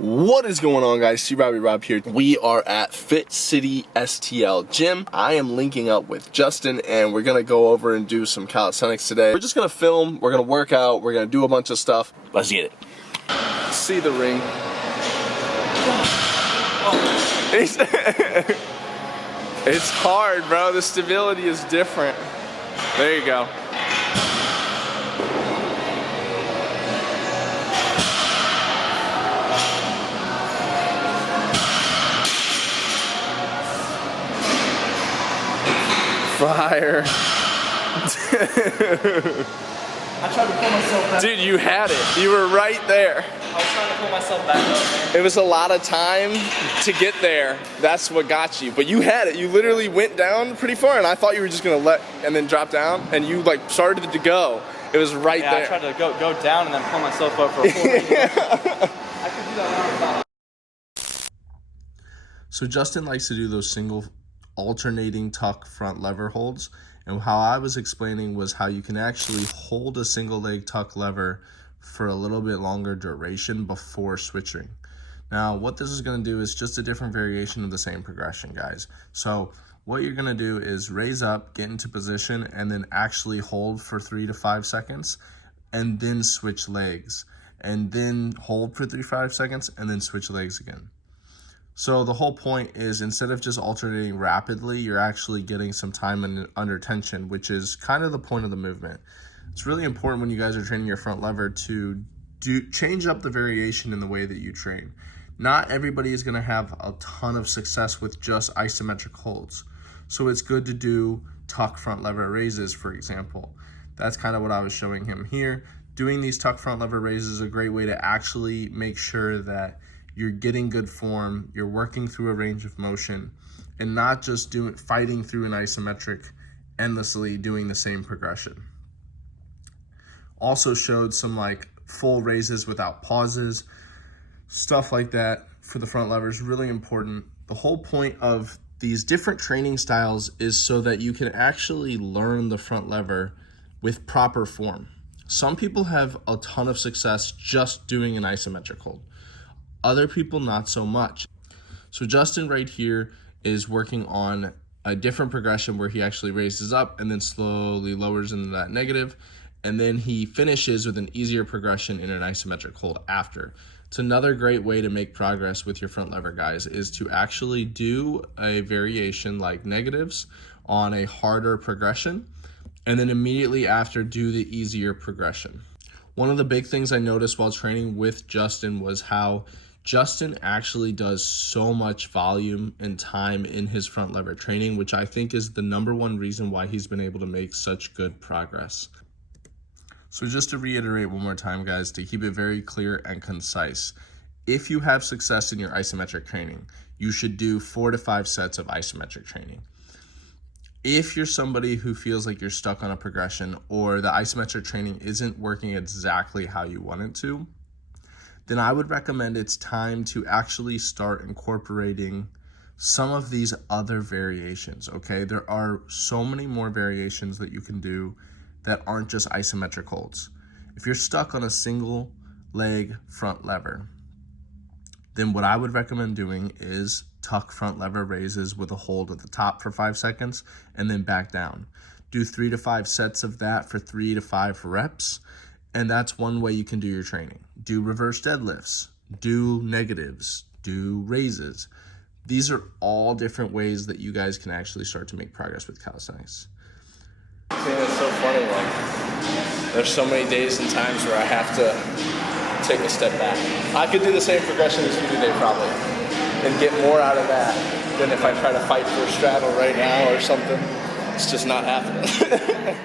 What is going on, guys? Rob here. We are at Fit City STL gym. I am linking up with Justin and we're gonna go over and do some calisthenics today. We're just gonna film, we're gonna work out, we're gonna do a bunch of stuff. Let's get it. See the ring. It's hard, bro. The stability is different. There you go. Fire. I tried to pull myself back. Dude, you had it. You were right there. I was trying to pull myself back up. It was a lot of time to get there. That's what got you. But you had it. You literally went down pretty far, and I thought you were just going to let and then drop down, and you like started to go. It was right there. I tried to go down and then pull myself up for a full I could do that. So Justin likes to do those single alternating tuck front lever holds, and how I was explaining was how you can actually hold a single leg tuck lever for a little bit longer duration before switching. Now what this is going to do is just a different variation of the same progression, guys. So what you're going to do is raise up, get into position, and then actually hold for 3 to 5 seconds, and then switch legs, and then hold for 3 to 5 seconds, and then switch legs again. So the whole point is, instead of just alternating rapidly, you're actually getting some time under tension, which is kind of the point of the movement. It's really important when you guys are training your front lever to change up the variation in the way that you train. Not everybody is going to have a ton of success with just isometric holds. So it's good to do tuck front lever raises, for example. That's kind of what I was showing him here. Doing these tuck front lever raises is a great way to actually make sure that you're getting good form, you're working through a range of motion, and not just fighting through an isometric endlessly doing the same progression. Also showed some like full raises without pauses, stuff like that for the front levers, really important. The whole point of these different training styles is so that you can actually learn the front lever with proper form. Some people have a ton of success just doing an isometric hold. Other people, not so much. So Justin right here is working on a different progression where he actually raises up and then slowly lowers into that negative. And then he finishes with an easier progression in an isometric hold after. It's another great way to make progress with your front lever, guys, is to actually do a variation like negatives on a harder progression, and then immediately after do the easier progression. One of the big things I noticed while training with Justin was how Justin actually does so much volume and time in his front lever training, which I think is the #1 reason why he's been able to make such good progress. So just to reiterate one more time, guys, to keep it very clear and concise, if you have success in your isometric training, you should do 4 to 5 sets of isometric training. If you're somebody who feels like you're stuck on a progression or the isometric training isn't working exactly how you want it to, then I would recommend it's time to actually start incorporating some of these other variations, okay? There are so many more variations that you can do that aren't just isometric holds. If you're stuck on a single leg front lever, then what I would recommend doing is tuck front lever raises with a hold at the top for 5 seconds and then back down. Do 3 to 5 sets of that for 3 to 5 reps. And that's one way you can do your training. Do reverse deadlifts, do negatives, do raises. These are all different ways that you guys can actually start to make progress with calisthenics. I think it's so funny, like, there's so many days and times where I have to take a step back. I could do the same progression as you today probably and get more out of that than if I try to fight for a straddle right now or something. It's just not happening.